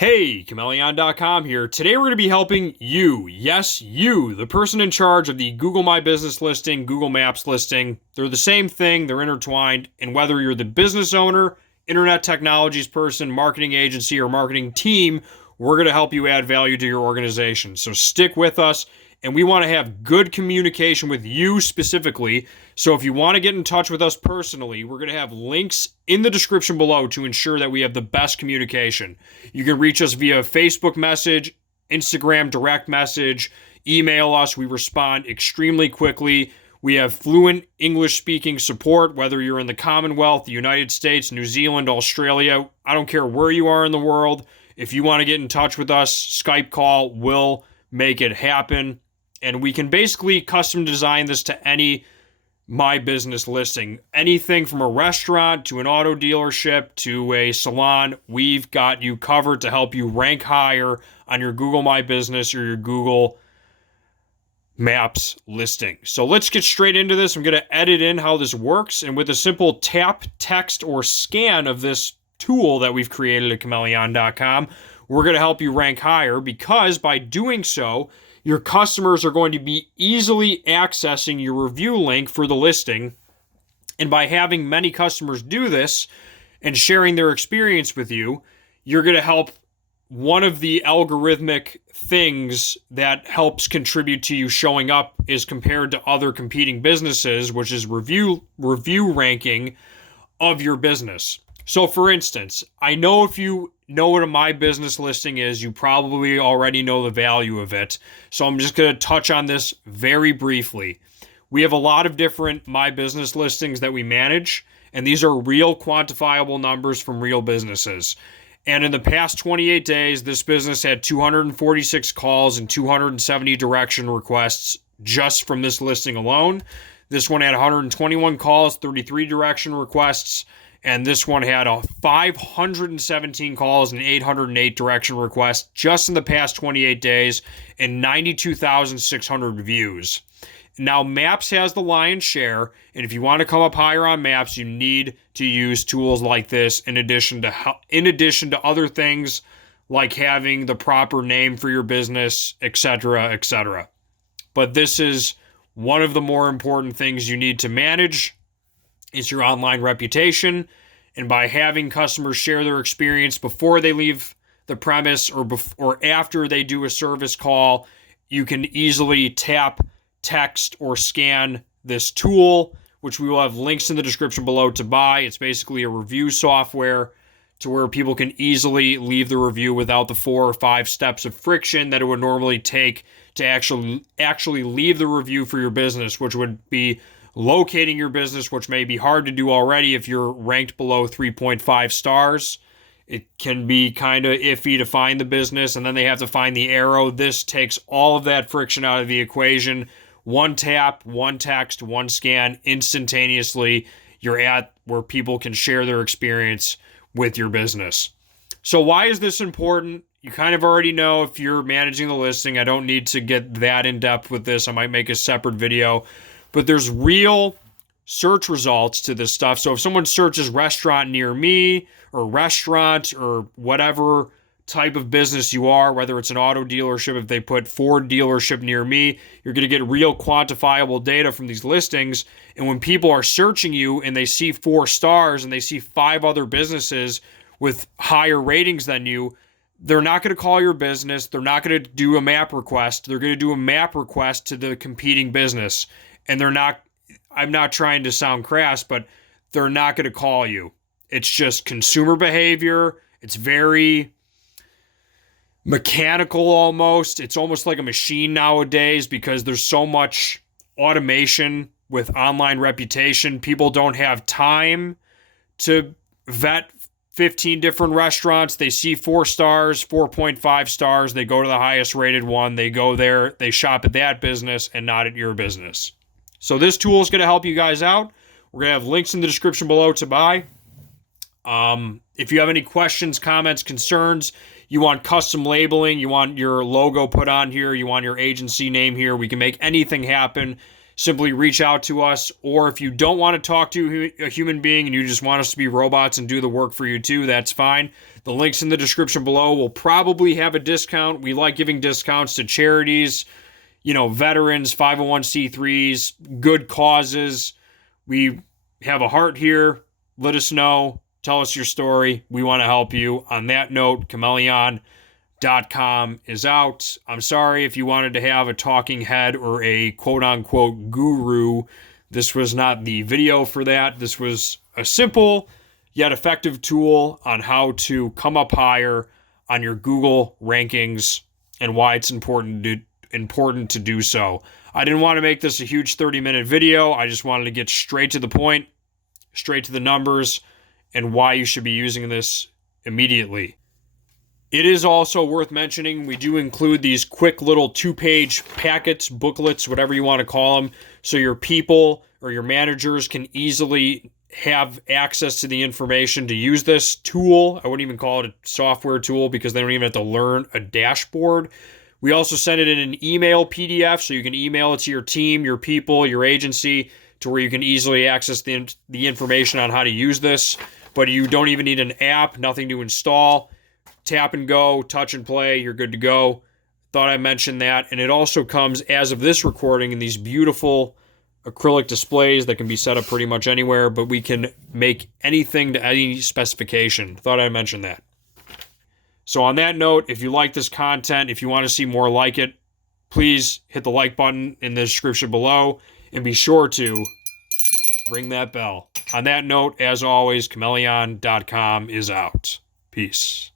Hey, Chmelaeon.com here. Today we're going to be helping you, yes, you, the person in charge of the Google My Business listing, Google Maps listing. They're the same thing, they're intertwined, and whether you're the business owner, internet technologies person, marketing agency, or marketing team, we're going to help you add value to your organization. So stick with us, and we want to have good communication with you specifically. So if you want to get in touch with us personally, we're going to have links in the description below to ensure that we have the best communication. You can reach us via Facebook message, Instagram direct message, email us. We respond extremely quickly. We have fluent English speaking support, whether you're in the Commonwealth, the United States, New Zealand, Australia. I don't care where you are in the world. If you want to get in touch with us, Skype call will make it happen. And we can basically custom design this to any My Business listing. Anything from a restaurant to an auto dealership to a salon, we've got you covered to help you rank higher on your Google My Business or your Google Maps listing. So let's get straight into this. I'm going to edit in how this works. And with a simple tap, text, or scan of this tool that we've created at Chmelaeon.com, we're going to help you rank higher, because by doing so, your customers are going to be easily accessing your review link for the listing. And by having many customers do this and sharing their experience with you, you're going to help one of the algorithmic things that helps contribute to you showing up is compared to other competing businesses, which is review ranking of your business. So for instance, I know if you know what a My Business listing is, you probably already know the value of it. So I'm just going to touch on this very briefly. We have a lot of different My Business listings that we manage, and these are real quantifiable numbers from real businesses. And in the past 28 days, this business had 246 calls and 270 direction requests just from this listing alone. This one had 121 calls, 33 direction requests. And this one had 517 calls and 808 direction requests just in the past 28 days and 92,600 views. Now, Maps has the lion's share, and if you want to come up higher on Maps, you need to use tools like this in addition to other things like having the proper name for your business, etc., etc. But this is one of the more important things you need to manage. Is your online reputation, and by having customers share their experience before they leave the premise or after they do a service call, you can easily tap, text, or scan this tool, which we will have links in the description below to buy. It's basically a review software to where people can easily leave the review without the 4 or 5 steps of friction that it would normally take to actually leave the review for your business, which would be locating your business, which may be hard to do already if you're ranked below 3.5 stars. It can be kind of iffy to find the business, and then they have to find the arrow. This takes all of that friction out of the equation. One tap, one text, one scan, instantaneously, you're at where people can share their experience with your business. So why is this important? You kind of already know if you're managing the listing. I don't need to get that in depth with this. I might make a separate video. But there's real search results to this stuff. So if someone searches restaurant near me or restaurant or whatever type of business you are, whether it's an auto dealership, if they put Ford dealership near me, you're going to get real quantifiable data from these listings. And when people are searching you and they see 4 stars and they see 5 other businesses with higher ratings than you, they're not going to call your business. They're not going to do a map request. They're going to do a map request to the competing business. And I'm not trying to sound crass, but they're not going to call you. It's just consumer behavior. It's very mechanical almost. It's almost like a machine nowadays because there's so much automation with online reputation. People don't have time to vet 15 different restaurants. They see 4 stars, 4.5 stars. They go to the highest rated one. They go there. They shop at that business and not at your business. So this tool is going to help you guys out. We're going to have links in the description below to buy. If you have any questions, comments, concerns, you want custom labeling, you want your logo put on here, you want your agency name here, we can make anything happen. simply reach out to us. Or if you don't want to talk to a human being and you just want us to be robots and do the work for you too, that's fine. The links in the description below will probably have a discount. We like giving discounts to charities, veterans, 501c3s, good causes. We have a heart here. Let us know. Tell us your story. We want to help you. On that note, Chmelaeon.com is out. I'm sorry if you wanted to have a talking head or a quote-unquote guru. This was not the video for that. This was a simple yet effective tool on how to come up higher on your Google rankings and why it's important to do so. I didn't want to make this a huge 30-minute video. I just wanted to get straight to the point, straight to the numbers, and why you should be using this immediately. It is also worth mentioning, we do include these quick little 2-page packets, booklets, whatever you want to call them, so your people or your managers can easily have access to the information to use this tool. I wouldn't even call it a software tool because they don't even have to learn a dashboard. We also send it in an email PDF, so you can email it to your team, your people, your agency, to where you can easily access the information on how to use this. But you don't even need an app, nothing to install. Tap and go, touch and play, you're good to go. Thought I mentioned that. And it also comes, as of this recording, in these beautiful acrylic displays that can be set up pretty much anywhere, but we can make anything to any specification. Thought I mentioned that. So on that note, if you like this content, if you want to see more like it, please hit the like button in the description below and be sure to ring that bell. On that note, as always, Chmelaeon.com is out. Peace.